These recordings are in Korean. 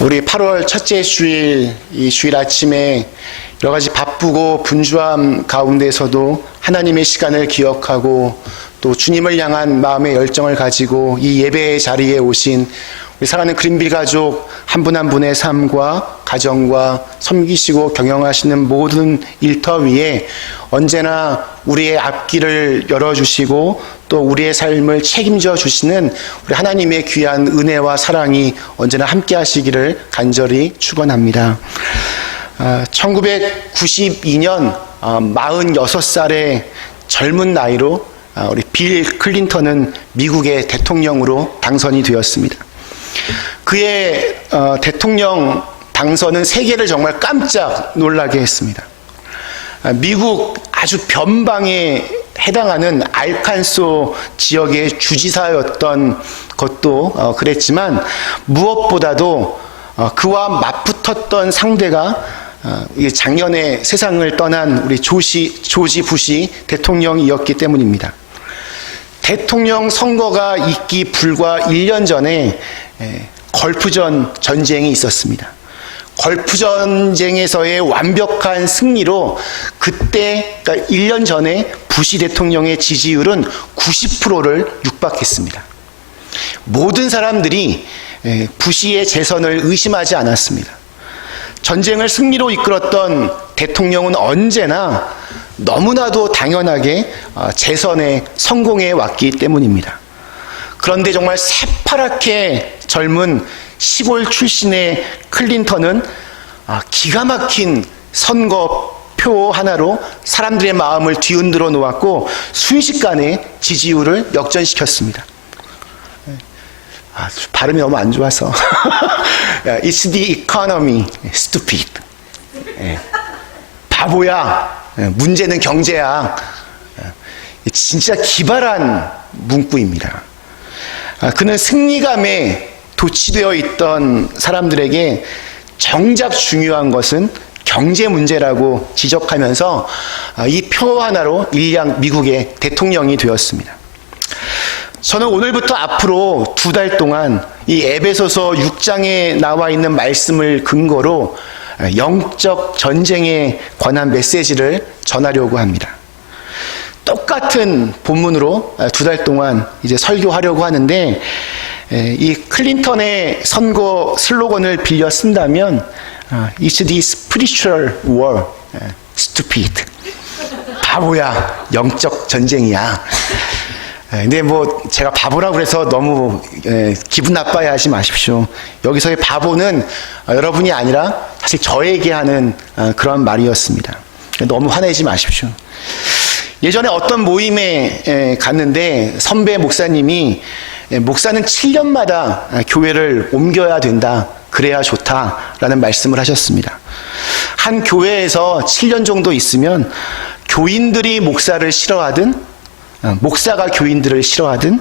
우리 8월 첫째 주일, 이 주일 아침에 여러 가지 바쁘고 분주함 가운데서도 하나님의 시간을 기억하고 또 주님을 향한 마음의 열정을 가지고 이 예배의 자리에 오신 우리 사랑하는 그린빌 가족 한 분 한 분의 삶과 가정과 섬기시고 경영하시는 모든 일터 위에 언제나 우리의 앞길을 열어주시고 또 우리의 삶을 책임져 주시는 우리 하나님의 귀한 은혜와 사랑이 언제나 함께 하시기를 간절히 축원합니다. 1992년 46살의 젊은 나이로 우리 빌 클린턴은 미국의 대통령으로 당선이 되었습니다. 그의 대통령 당선은 세계를 정말 깜짝 놀라게 했습니다. 미국 아주 변방에 해당하는 알칸소 지역의 주지사였던 것도 그랬지만 무엇보다도 그와 맞붙었던 상대가 작년에 세상을 떠난 우리 조지 부시 대통령이었기 때문입니다. 대통령 선거가 있기 불과 1년 전에 걸프전 전쟁이 있었습니다. 걸프 전쟁에서의 완벽한 승리로 그때 그러니까 1년 전에 부시 대통령의 지지율은 90%를 육박했습니다. 모든 사람들이 부시의 재선을 의심하지 않았습니다. 전쟁을 승리로 이끌었던 대통령은 언제나 너무나도 당연하게 재선에 성공해 왔기 때문입니다. 그런데 정말 새파랗게 젊은 시골 출신의 클린턴은 기가 막힌 선거표 하나로 사람들의 마음을 뒤흔들어 놓았고 순식간에 지지율을 역전시켰습니다. 발음이 너무 안 좋아서 It's the economy, stupid. 바보야. 문제는 경제야. 진짜 기발한 문구입니다. 그는 승리감에 도취되어 있던 사람들에게 정작 중요한 것은 경제 문제라고 지적하면서 이 표 하나로 일량 미국의 대통령이 되었습니다. 저는 오늘부터 앞으로 2달 동안 이 에베소서 6장에 나와 있는 말씀을 근거로 영적 전쟁에 관한 메시지를 전하려고 합니다. 똑같은 본문으로 2달 동안 이제 설교하려고 하는데 이 클린턴의 선거 슬로건을 빌려 쓴다면 It's the spiritual war, stupid. 바보야, 영적 전쟁이야. 근데 뭐 제가 바보라고 그래서 너무 기분 나빠야 하지 마십시오. 여기서의 바보는 여러분이 아니라 사실 저에게 하는 그런 말이었습니다. 너무 화내지 마십시오. 예전에 어떤 모임에 갔는데 선배 목사님이 목사는 7년마다 교회를 옮겨야 된다. 그래야 좋다라는 말씀을 하셨습니다. 한 교회에서 7년 정도 있으면 교인들이 목사를 싫어하든 목사가 교인들을 싫어하든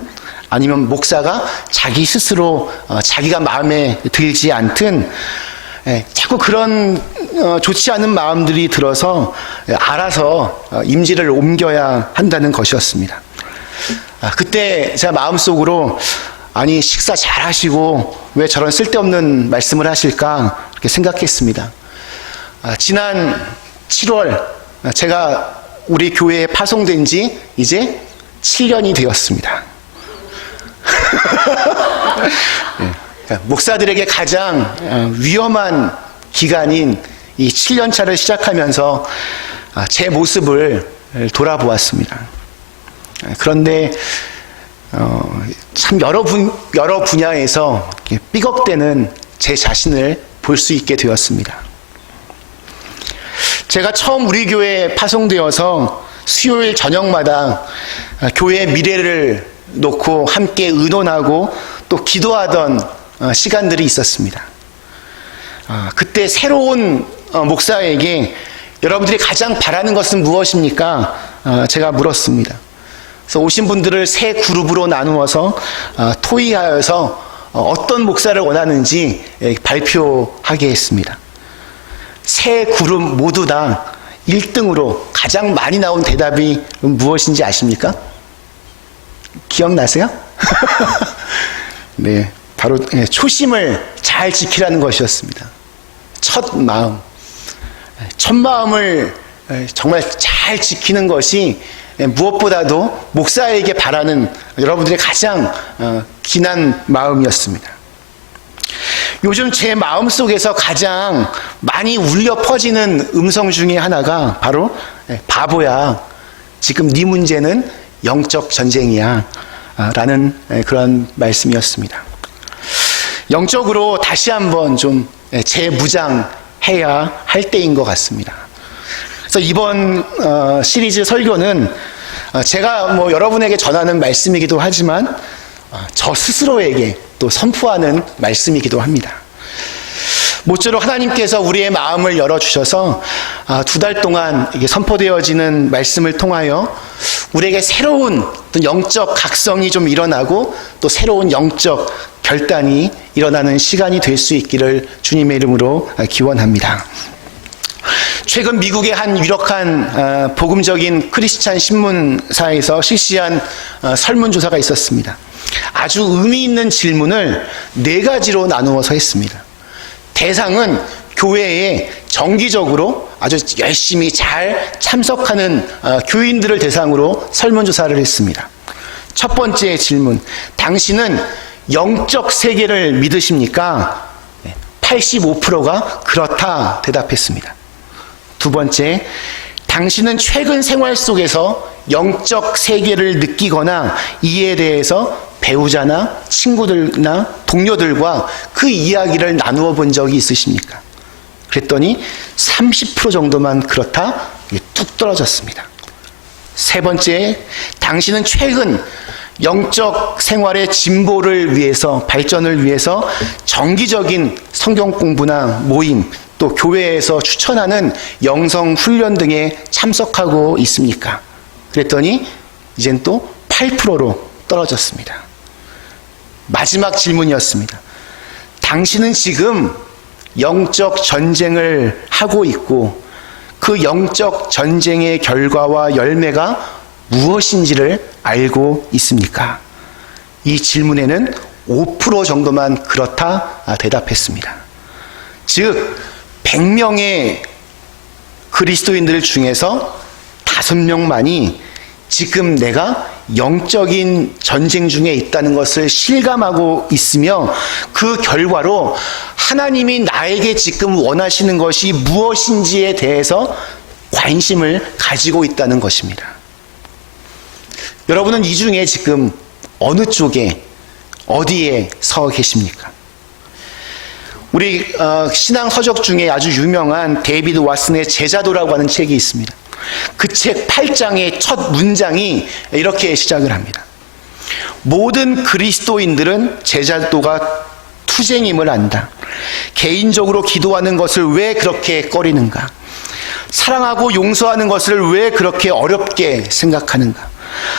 아니면 목사가 자기 스스로 자기가 마음에 들지 않든 자꾸 그런 좋지 않은 마음들이 들어서 알아서 임지를 옮겨야 한다는 것이었습니다. 그때 제가 마음속으로 아니 식사 잘 하시고 왜 저런 쓸데없는 말씀을 하실까 이렇게 생각했습니다. 지난 7월 제가 우리 교회에 파송된 지 이제 7년이 되었습니다. 목사들에게 가장 위험한 기간인 이 7년차를 시작하면서 제 모습을 돌아보았습니다. 그런데 참 여러 분야에서 삐걱대는 제 자신을 볼 수 있게 되었습니다. 제가 처음 우리 교회에 파송되어서 수요일 저녁마다 교회의 미래를 놓고 함께 의논하고 또 기도하던 시간들이 있었습니다. 그때 새로운 목사에게 여러분들이 가장 바라는 것은 무엇입니까? 제가 물었습니다. 그래서 오신 분들을 세 그룹으로 나누어서 토의하여서 어떤 목사를 원하는지 발표하게 했습니다. 세 그룹 모두 다 1등으로 가장 많이 나온 대답이 무엇인지 아십니까? 기억나세요? 네, 바로 초심을 잘 지키라는 것이었습니다. 첫 마음을 정말 잘 지키는 것이 무엇보다도 목사에게 바라는 여러분들의 가장 긴한 마음이었습니다. 요즘 제 마음속에서 가장 많이 울려 퍼지는 음성 중에 하나가 바로 바보야, 지금 네 문제는 영적 전쟁이야 라는 그런 말씀이었습니다. 영적으로 다시 한번 좀 재무장해야 할 때인 것 같습니다. 그래서 이번 시리즈 설교는 제가 여러분에게 전하는 말씀이기도 하지만 저 스스로에게 또 선포하는 말씀이기도 합니다. 모쪼록 하나님께서 우리의 마음을 열어주셔서 2달 동안 이게 선포되어지는 말씀을 통하여 우리에게 새로운 어떤 영적 각성이 좀 일어나고 또 새로운 영적 결단이 일어나는 시간이 될 수 있기를 주님의 이름으로 기원합니다. 최근 미국의 한 유력한 복음적인 크리스찬 신문사에서 실시한 설문조사가 있었습니다. 아주 의미 있는 질문을 4가지로 나누어서 했습니다. 대상은 교회에 정기적으로 아주 열심히 잘 참석하는 교인들을 대상으로 설문조사를 했습니다. 첫 번째 질문, 당신은 영적 세계를 믿으십니까? 85%가 그렇다 대답했습니다. 두 번째, 당신은 최근 생활 속에서 영적 세계를 느끼거나 이에 대해서 배우자나 친구들이나 동료들과 그 이야기를 나누어 본 적이 있으십니까? 그랬더니 30% 정도만 그렇다, 뚝 떨어졌습니다. 세 번째, 당신은 최근 영적 생활의 진보를 위해서, 발전을 위해서 정기적인 성경 공부나 모임, 또 교회에서 추천하는 영성 훈련 등에 참석하고 있습니까? 그랬더니 이젠 또 8%로 떨어졌습니다. 마지막 질문이었습니다. 당신은 지금 영적 전쟁을 하고 있고 그 영적 전쟁의 결과와 열매가 무엇인지를 알고 있습니까? 이 질문에는 5% 정도만 그렇다 대답했습니다. 즉 100명의 그리스도인들 중에서 5명만이 지금 내가 영적인 전쟁 중에 있다는 것을 실감하고 있으며 그 결과로 하나님이 나에게 지금 원하시는 것이 무엇인지에 대해서 관심을 가지고 있다는 것입니다. 여러분은 이 중에 지금 어느 쪽에, 어디에 서 계십니까? 우리 신앙 서적 중에 아주 유명한 데이비드 왓슨의 제자도라고 하는 책이 있습니다. 그 책 8장의 첫 문장이 이렇게 시작을 합니다. 모든 그리스도인들은 제자도가 투쟁임을 안다. 개인적으로 기도하는 것을 왜 그렇게 꺼리는가? 사랑하고 용서하는 것을 왜 그렇게 어렵게 생각하는가?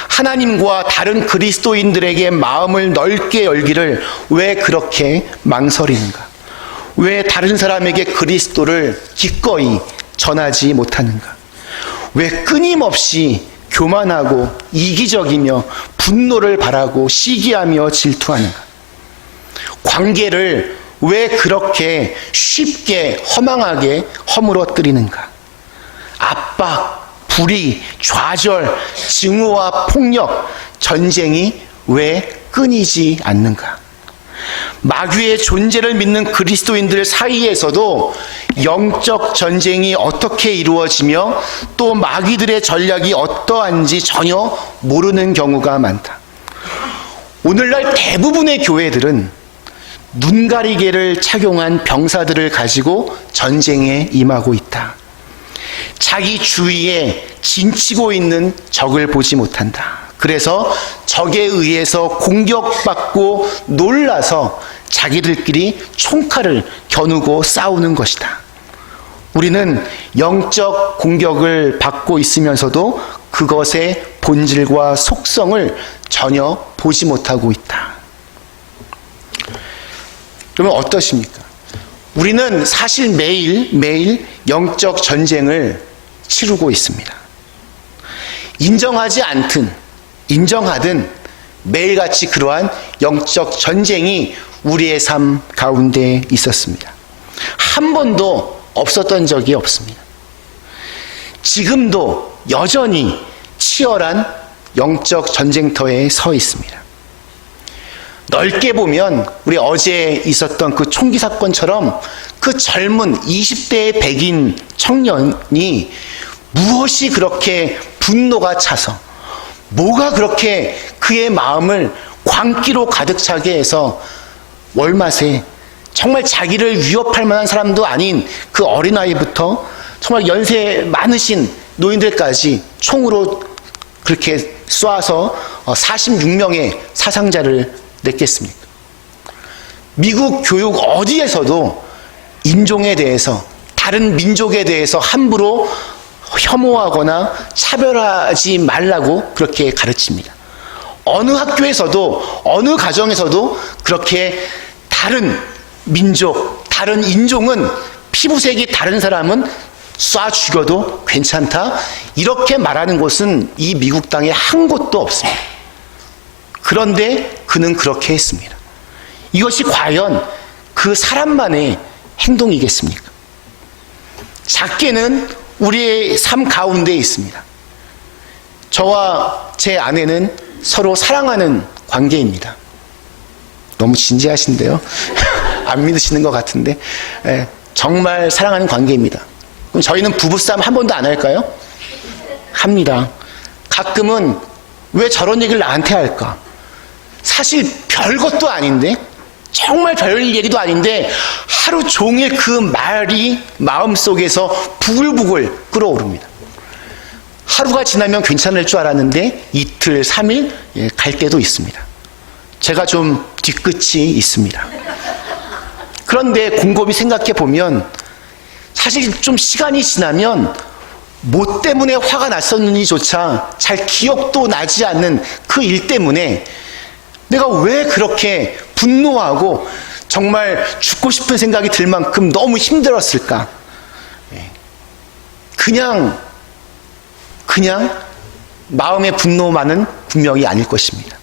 하나님과 다른 그리스도인들에게 마음을 넓게 열기를 왜 그렇게 망설이는가? 왜 다른 사람에게 그리스도를 기꺼이 전하지 못하는가? 왜 끊임없이 교만하고 이기적이며 분노를 바라고 시기하며 질투하는가? 관계를 왜 그렇게 쉽게 허망하게 허물어뜨리는가? 압박, 불의, 좌절, 증오와 폭력, 전쟁이 왜 끊이지 않는가? 마귀의 존재를 믿는 그리스도인들 사이에서도 영적 전쟁이 어떻게 이루어지며 또 마귀들의 전략이 어떠한지 전혀 모르는 경우가 많다. 오늘날 대부분의 교회들은 눈가리개를 착용한 병사들을 가지고 전쟁에 임하고 있다. 자기 주위에 진치고 있는 적을 보지 못한다. 그래서 적에 의해서 공격받고 놀라서 자기들끼리 총칼을 겨누고 싸우는 것이다. 우리는 영적 공격을 받고 있으면서도 그것의 본질과 속성을 전혀 보지 못하고 있다. 그러면 어떠십니까? 우리는 사실 매일 영적 전쟁을 치르고 있습니다. 인정하지 않든 인정하든 매일같이 그러한 영적 전쟁이 우리의 삶 가운데 있었습니다. 한 번도 없었던 적이 없습니다. 지금도 여전히 치열한 영적 전쟁터에 서 있습니다. 넓게 보면 우리 어제 있었던 그 총기 사건처럼 그 젊은 20대의 백인 청년이 무엇이 그렇게 분노가 차서, 뭐가 그렇게 그의 마음을 광기로 가득 차게 해서 월맛에 정말 자기를 위협할 만한 사람도 아닌 그 어린아이부터 정말 연세 많으신 노인들까지 총으로 그렇게 쏴서 46명의 사상자를 냈겠습니까? 미국 교육 어디에서도 인종에 대해서, 다른 민족에 대해서 함부로 혐오하거나 차별하지 말라고 그렇게 가르칩니다. 어느 학교에서도, 어느 가정에서도 그렇게 다른 민족, 다른 인종은, 피부색이 다른 사람은 쏴 죽여도 괜찮다, 이렇게 말하는 곳은 이 미국 땅에 한 곳도 없습니다. 그런데 그는 그렇게 했습니다. 이것이 과연 그 사람만의 행동이겠습니까? 작게는 우리의 삶 가운데 있습니다. 저와 제 아내는 서로 사랑하는 관계입니다. 너무 진지하신데요? 안 믿으시는 것 같은데, 정말 사랑하는 관계입니다. 그럼 저희는 부부싸움 한 번도 안 할까요? 합니다. 가끔은 왜 저런 얘기를 나한테 할까? 사실 별것도 아닌데, 정말 별 얘기도 아닌데 하루 종일 그 말이 마음속에서 부글부글 끓어오릅니다. 하루가 지나면 괜찮을 줄 알았는데 이틀, 3일 갈 때도 있습니다. 제가 좀 뒤끝이 있습니다. 그런데 곰곰이 생각해 보면 사실 좀 시간이 지나면 뭐 때문에 화가 났었는지조차 잘 기억도 나지 않는 그 일 때문에 내가 왜 그렇게 분노하고 정말 죽고 싶은 생각이 들 만큼 너무 힘들었을까? 그냥 마음의 분노만은 분명히 아닐 것입니다.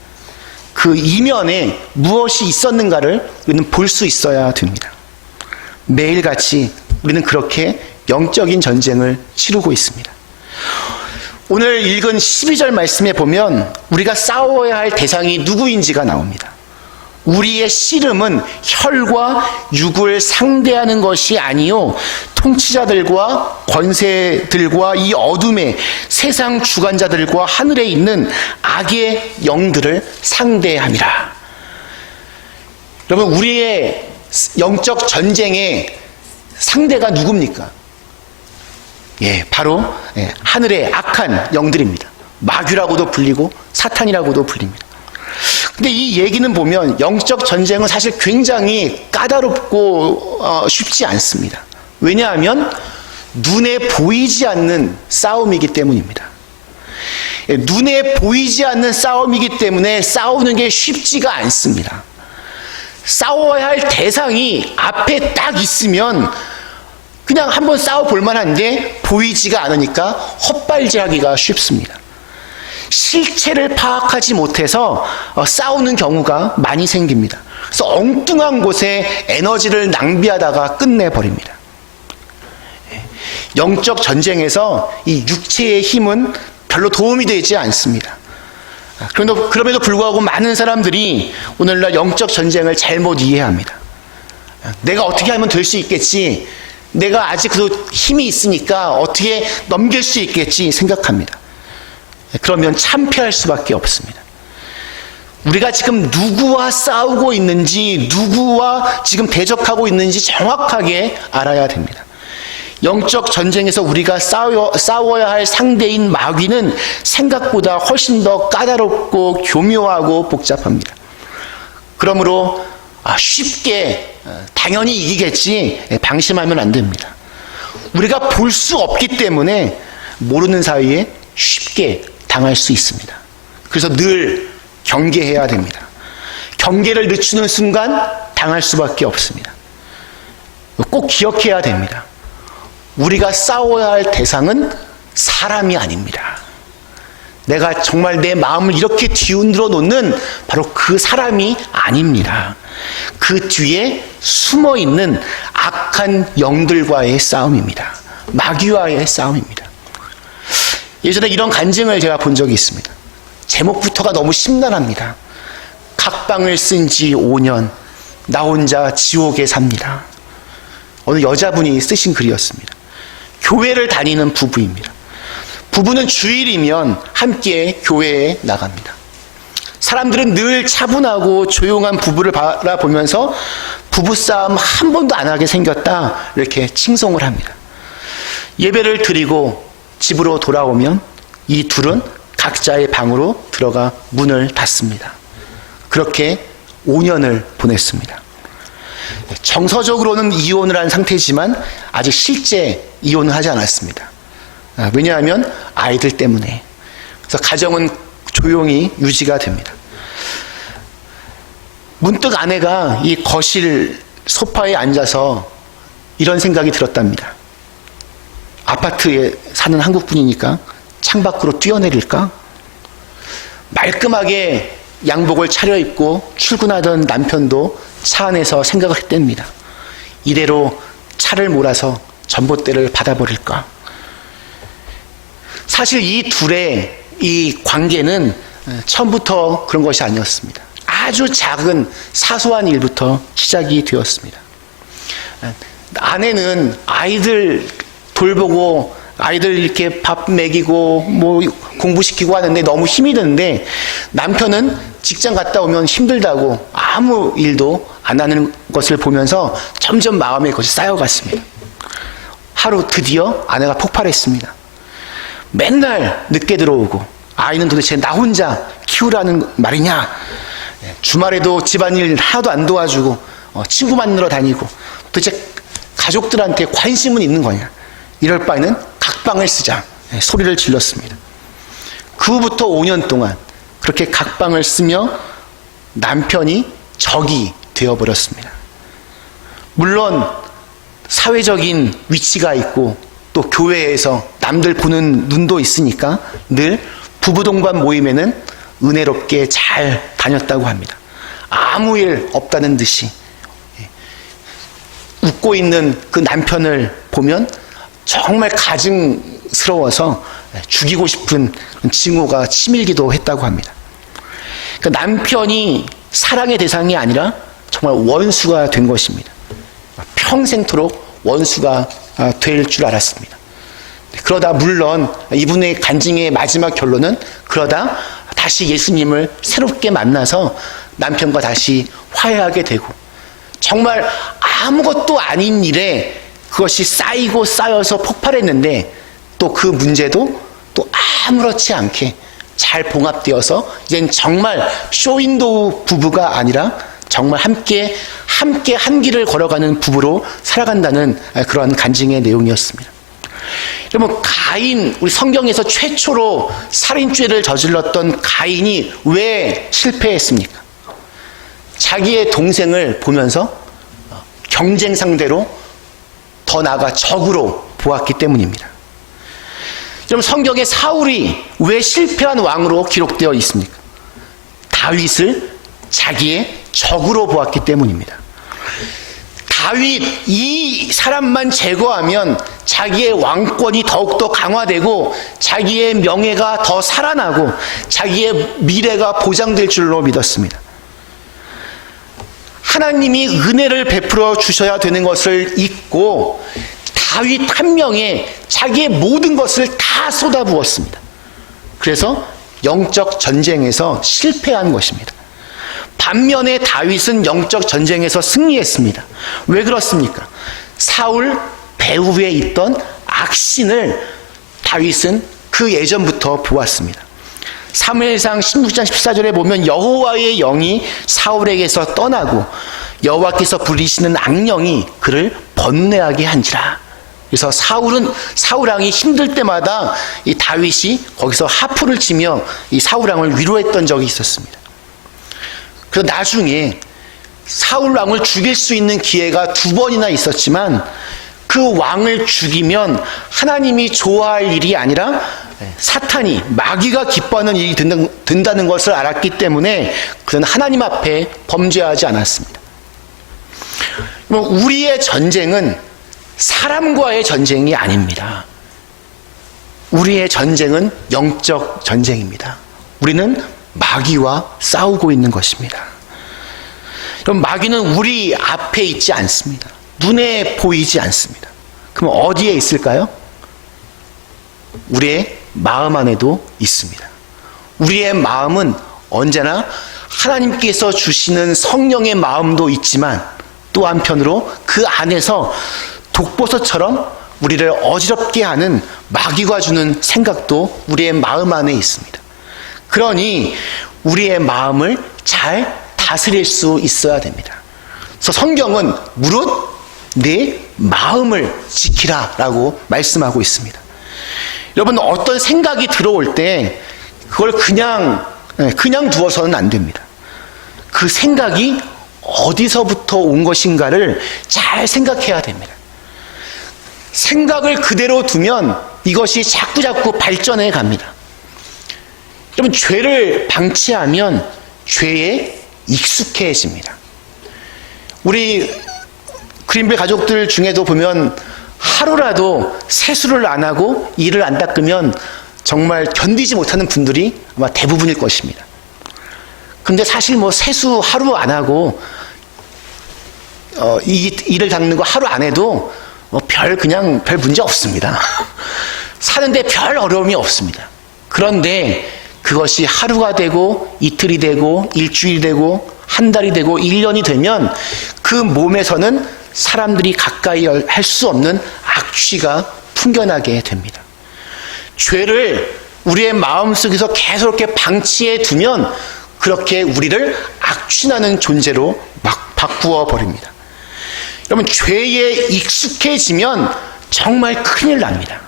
그 이면에 무엇이 있었는가를 우리는 볼 수 있어야 됩니다. 매일같이 우리는 그렇게 영적인 전쟁을 치르고 있습니다. 오늘 읽은 12절 말씀에 보면 우리가 싸워야 할 대상이 누구인지가 나옵니다. 우리의 씨름은 혈과 육을 상대하는 것이 아니요 통치자들과 권세들과 이 어둠의 세상 주관자들과 하늘에 있는 악의 영들을 상대함이라. 여러분, 우리의 영적 전쟁의 상대가 누굽니까? 바로 하늘의 악한 영들입니다. 마귀라고도 불리고 사탄이라고도 불립니다. 근데 이 얘기는 보면 영적 전쟁은 사실 굉장히 까다롭고 쉽지 않습니다. 왜냐하면 눈에 보이지 않는 싸움이기 때문입니다. 눈에 보이지 않는 싸움이기 때문에 싸우는 게 쉽지가 않습니다. 싸워야 할 대상이 앞에 딱 있으면 그냥 한번 싸워볼 만한데 보이지가 않으니까 헛발질하기가 쉽습니다. 실체를 파악하지 못해서 싸우는 경우가 많이 생깁니다. 그래서 엉뚱한 곳에 에너지를 낭비하다가 끝내버립니다. 영적 전쟁에서 이 육체의 힘은 별로 도움이 되지 않습니다. 그럼에도 불구하고 많은 사람들이 오늘날 영적 전쟁을 잘못 이해합니다. 내가 어떻게 하면 될 수 있겠지, 내가 아직 그 힘이 있으니까 어떻게 넘길 수 있겠지 생각합니다. 그러면 참패할 수밖에 없습니다. 우리가 지금 누구와 싸우고 있는지, 누구와 지금 대적하고 있는지 정확하게 알아야 됩니다. 영적 전쟁에서 우리가 싸워야 할 상대인 마귀는 생각보다 훨씬 더 까다롭고 교묘하고 복잡합니다. 그러므로 쉽게 당연히 이기겠지 방심하면 안 됩니다. 우리가 볼 수 없기 때문에 모르는 사이에 쉽게 당할 수 있습니다. 그래서 늘 경계해야 됩니다. 경계를 늦추는 순간 당할 수밖에 없습니다. 꼭 기억해야 됩니다. 우리가 싸워야 할 대상은 사람이 아닙니다. 내가 정말 내 마음을 이렇게 뒤흔들어 놓는 바로 그 사람이 아닙니다. 그 뒤에 숨어있는 악한 영들과의 싸움입니다. 마귀와의 싸움입니다. 예전에 이런 간증을 제가 본 적이 있습니다. 제목부터가 너무 심란합니다. 각방을 쓴 지 5년, 나 혼자 지옥에 삽니다. 어느 여자분이 쓰신 글이었습니다. 교회를 다니는 부부입니다. 부부는 주일이면 함께 교회에 나갑니다. 사람들은 늘 차분하고 조용한 부부를 바라보면서 부부싸움 한 번도 안 하게 생겼다, 이렇게 칭송을 합니다. 예배를 드리고 집으로 돌아오면 이 둘은 각자의 방으로 들어가 문을 닫습니다. 그렇게 5년을 보냈습니다. 정서적으로는 이혼을 한 상태지만 아직 실제 이혼을 하지 않았습니다. 왜냐하면 아이들 때문에. 그래서 가정은 조용히 유지가 됩니다. 문득 아내가 이 거실 소파에 앉아서 이런 생각이 들었답니다. 아파트에 사는 한국분이니까 창밖으로 뛰어내릴까? 말끔하게 양복을 차려입고 출근하던 남편도 차 안에서 생각을 했답니다. 이대로 차를 몰아서 전봇대를 받아버릴까? 사실 이 둘의 이 관계는 처음부터 그런 것이 아니었습니다. 아주 작은 사소한 일부터 시작이 되었습니다. 아내는 아이들 돌보고 아이들 이렇게 밥 먹이고 뭐 공부시키고 하는데 너무 힘이 드는데, 남편은 직장 갔다 오면 힘들다고 아무 일도 안 하는 것을 보면서 점점 마음에 그것이 쌓여갔습니다. 하루 드디어 아내가 폭발했습니다. 맨날 늦게 들어오고 아이는 도대체 나 혼자 키우라는 말이냐, 주말에도 집안일 하나도 안 도와주고 친구 만나러 다니고 도대체 가족들한테 관심은 있는 거냐, 이럴 바에는 각방을 쓰자, 소리를 질렀습니다. 그 후부터 5년 동안 그렇게 각방을 쓰며 남편이 적이 되어버렸습니다. 물론 사회적인 위치가 있고 또 교회에서 남들 보는 눈도 있으니까 늘 부부동반 모임에는 은혜롭게 잘 다녔다고 합니다. 아무 일 없다는 듯이 웃고 있는 그 남편을 보면 정말 가증스러워서 죽이고 싶은 징후가 치밀기도 했다고 합니다. 그러니까 남편이 사랑의 대상이 아니라 정말 원수가 된 것입니다. 평생토록 원수가 될 줄 알았습니다. 그러다 물론 이분의 간증의 마지막 결론은 그러다 다시 예수님을 새롭게 만나서 남편과 다시 화해하게 되고, 정말 아무것도 아닌 일에 그것이 쌓이고 쌓여서 폭발했는데 또 그 문제도 또 아무렇지 않게 잘 봉합되어서 이젠 정말 쇼윈도우 부부가 아니라 정말 함께 한 길을 걸어가는 부부로 살아간다는 그런 간증의 내용이었습니다. 여러분, 가인, 우리 성경에서 최초로 살인죄를 저질렀던 가인이 왜 실패했습니까? 자기의 동생을 보면서 경쟁 상대로, 더 나아가 적으로 보았기 때문입니다. 여러분, 성경에 사울이 왜 실패한 왕으로 기록되어 있습니까? 다윗을 자기의 적으로 보았기 때문입니다. 다윗, 이 사람만 제거하면 자기의 왕권이 더욱더 강화되고 자기의 명예가 더 살아나고 자기의 미래가 보장될 줄로 믿었습니다. 하나님이 은혜를 베풀어 주셔야 되는 것을 잊고 다윗 한 명에 자기의 모든 것을 다 쏟아부었습니다. 그래서 영적 전쟁에서 실패한 것입니다. 반면에 다윗은 영적 전쟁에서 승리했습니다. 왜 그렇습니까? 사울 배후에 있던 악신을 다윗은 그 예전부터 보았습니다. 사무엘상 16장 14절에 보면 여호와의 영이 사울에게서 떠나고 여호와께서 부리시는 악령이 그를 번뇌하게 한지라. 그래서 사울왕이 힘들 때마다 이 다윗이 거기서 하프를 치며 이 사울왕을 위로했던 적이 있었습니다. 그래서 나중에 사울왕을 죽일 수 있는 기회가 2번이나 있었지만 그 왕을 죽이면 하나님이 좋아할 일이 아니라 사탄이, 마귀가 기뻐하는 일이 된다는 것을 알았기 때문에 그는 하나님 앞에 범죄하지 않았습니다. 우리의 전쟁은 사람과의 전쟁이 아닙니다. 우리의 전쟁은 영적 전쟁입니다. 우리는 마귀와 싸우고 있는 것입니다. 그럼 마귀는 우리 앞에 있지 않습니다. 눈에 보이지 않습니다. 그럼 어디에 있을까요? 우리의 마음 안에도 있습니다. 우리의 마음은 언제나 하나님께서 주시는 성령의 마음도 있지만 또 한편으로 그 안에서 독버섯처럼 우리를 어지럽게 하는 마귀가 주는 생각도 우리의 마음 안에 있습니다. 그러니 우리의 마음을 잘 다스릴 수 있어야 됩니다. 그래서 성경은 무릇 내 마음을 지키라 라고 말씀하고 있습니다. 여러분, 어떤 생각이 들어올 때 그걸 그냥 두어서는 안 됩니다. 그 생각이 어디서부터 온 것인가를 잘 생각해야 됩니다. 생각을 그대로 두면 이것이 자꾸자꾸 발전해 갑니다. 여러분, 죄를 방치하면 죄에 익숙해집니다. 우리 그린벨 가족들 중에도 보면 하루라도 세수를 안 하고 이를 안 닦으면 정말 견디지 못하는 분들이 아마 대부분일 것입니다. 근데 사실 세수 하루 안 하고 이를 닦는 거 하루 안 해도 별 문제 없습니다. 사는데 별 어려움이 없습니다. 그런데 그것이 하루가 되고 이틀이 되고 일주일이 되고 한 달이 되고 1년이 되면 그 몸에서는 사람들이 가까이 할 수 없는 악취가 풍겨나게 됩니다. 죄를 우리의 마음속에서 계속 이렇게 방치해 두면 그렇게 우리를 악취나는 존재로 막 바꾸어 버립니다. 여러분, 죄에 익숙해지면 정말 큰일 납니다.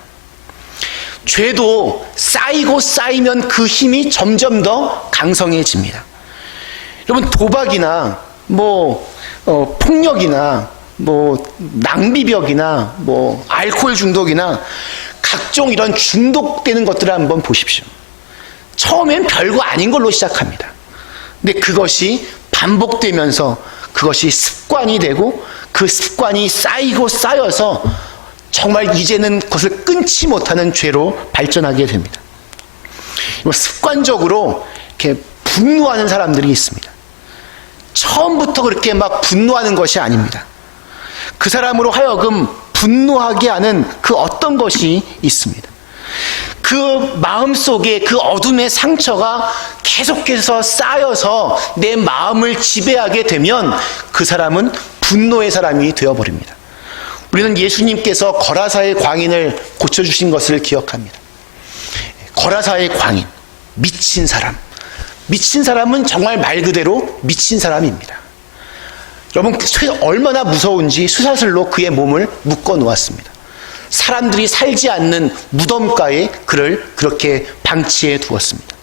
죄도 쌓이고 쌓이면 그 힘이 점점 더 강성해집니다. 여러분, 도박이나 폭력이나 낭비벽이나 알코올 중독이나 각종 이런 중독되는 것들을 한번 보십시오. 처음엔 별거 아닌 걸로 시작합니다. 근데 그것이 반복되면서 그것이 습관이 되고 그 습관이 쌓이고 쌓여서 정말 이제는 그것을 끊지 못하는 죄로 발전하게 됩니다. 습관적으로 이렇게 분노하는 사람들이 있습니다. 처음부터 그렇게 막 분노하는 것이 아닙니다. 그 사람으로 하여금 분노하게 하는 그 어떤 것이 있습니다. 그 마음속에 그 어둠의 상처가 계속해서 쌓여서 내 마음을 지배하게 되면 그 사람은 분노의 사람이 되어버립니다. 우리는 예수님께서 거라사의 광인을 고쳐주신 것을 기억합니다. 거라사의 광인, 미친 사람. 미친 사람은 정말 말 그대로 미친 사람입니다. 여러분, 얼마나 무서운지 쇠사슬로 그의 몸을 묶어 놓았습니다. 사람들이 살지 않는 무덤가에 그를 그렇게 방치해 두었습니다.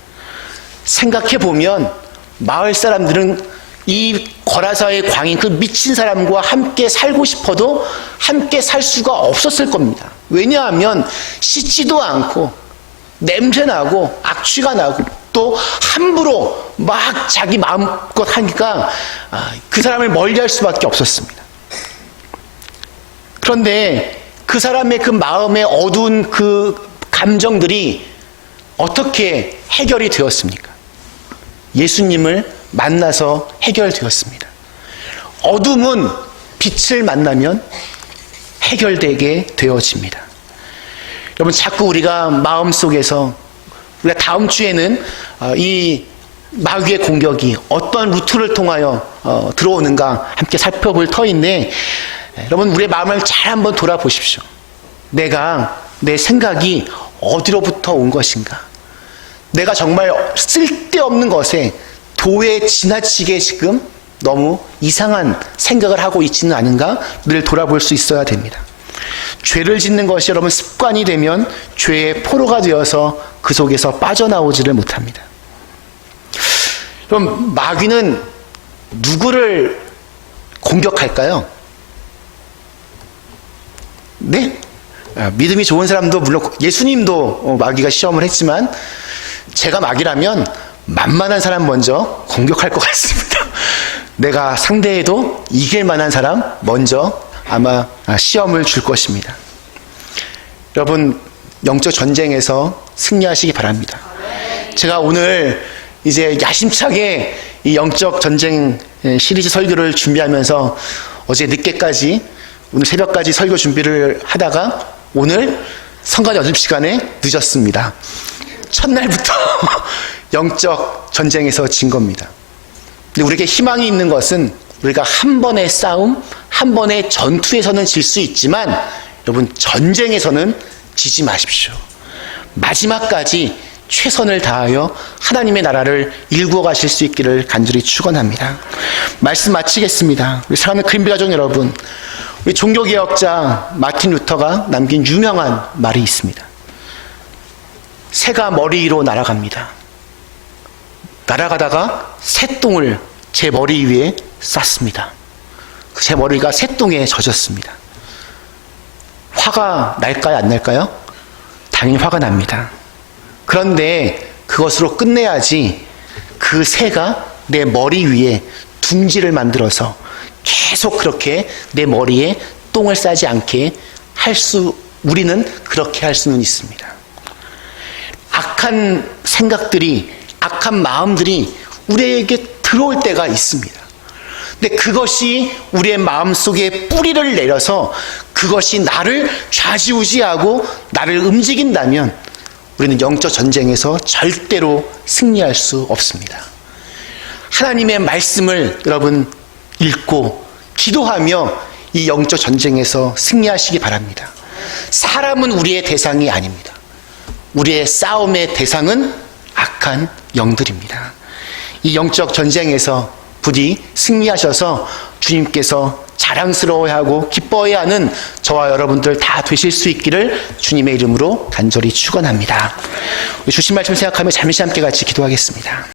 생각해 보면 마을 사람들은 이 거라사의 광인, 그 미친 사람과 함께 살고 싶어도 함께 살 수가 없었을 겁니다. 왜냐하면 씻지도 않고 냄새나고 악취가 나고 또 함부로 막 자기 마음껏 하니까 그 사람을 멀리할 수밖에 없었습니다. 그런데 그 사람의 그 마음의 어두운 그 감정들이 어떻게 해결이 되었습니까? 예수님을 만나서 해결되었습니다. 어둠은 빛을 만나면 해결되게 되어집니다. 여러분, 자꾸 우리가 마음속에서 우리가 다음 주에는 이 마귀의 공격이 어떤 루트를 통하여 들어오는가 함께 살펴볼 터인데, 여러분, 우리의 마음을 잘 한번 돌아보십시오. 내 생각이 어디로부터 온 것인가? 내가 정말 쓸데없는 것에 도에 지나치게 지금 너무 이상한 생각을 하고 있지는 않은가? 늘 돌아볼 수 있어야 됩니다. 죄를 짓는 것이 여러분 습관이 되면 죄의 포로가 되어서 그 속에서 빠져나오지를 못합니다. 그럼 마귀는 누구를 공격할까요? 네? 믿음이 좋은 사람도 물론 예수님도 마귀가 시험을 했지만 제가 마귀라면 만만한 사람 먼저 공격할 것 같습니다. 내가 상대해도 이길 만한 사람 먼저 아마 시험을 줄 것입니다. 여러분, 영적 전쟁에서 승리하시기 바랍니다. 제가 오늘 이제 야심차게 이 영적 전쟁 시리즈 설교를 준비하면서 어제 늦게까지, 오늘 새벽까지 설교 준비를 하다가 오늘 성가 연습 시간에 늦었습니다. 첫날부터 영적 전쟁에서 진 겁니다. 근데 우리에게 희망이 있는 것은 우리가 한 번의 싸움, 한 번의 전투에서는 질 수 있지만 여러분, 전쟁에서는 지지 마십시오. 마지막까지 최선을 다하여 하나님의 나라를 일구어 가실 수 있기를 간절히 축원합니다. 말씀 마치겠습니다. 우리 사랑하는 그린비 가족 여러분, 우리 종교개혁자 마틴 루터가 남긴 유명한 말이 있습니다. 새가 머리 위로 날아갑니다. 날아가다가 새똥을 제 머리 위에 쌌습니다. 제 머리가 새똥에 젖었습니다. 화가 날까요, 안 날까요? 당연히 화가 납니다. 그런데 그것으로 끝내야지 그 새가 내 머리 위에 둥지를 만들어서 계속 그렇게 내 머리에 똥을 싸지 않게 우리는 그렇게 할 수는 있습니다. 악한 생각들이, 악한 마음들이 우리에게 들어올 때가 있습니다. 근데 그것이 우리의 마음속에 뿌리를 내려서 그것이 나를 좌지우지하고 나를 움직인다면 우리는 영적 전쟁에서 절대로 승리할 수 없습니다. 하나님의 말씀을 여러분 읽고 기도하며 이 영적 전쟁에서 승리하시기 바랍니다. 사람은 우리의 대상이 아닙니다. 우리의 싸움의 대상은 악한 영들입니다. 이 영적 전쟁에서 부디 승리하셔서 주님께서 자랑스러워하고 기뻐해하는 저와 여러분들 다 되실 수 있기를 주님의 이름으로 간절히 축원합니다. 주신 말씀 생각하며 잠시 함께 같이 기도하겠습니다.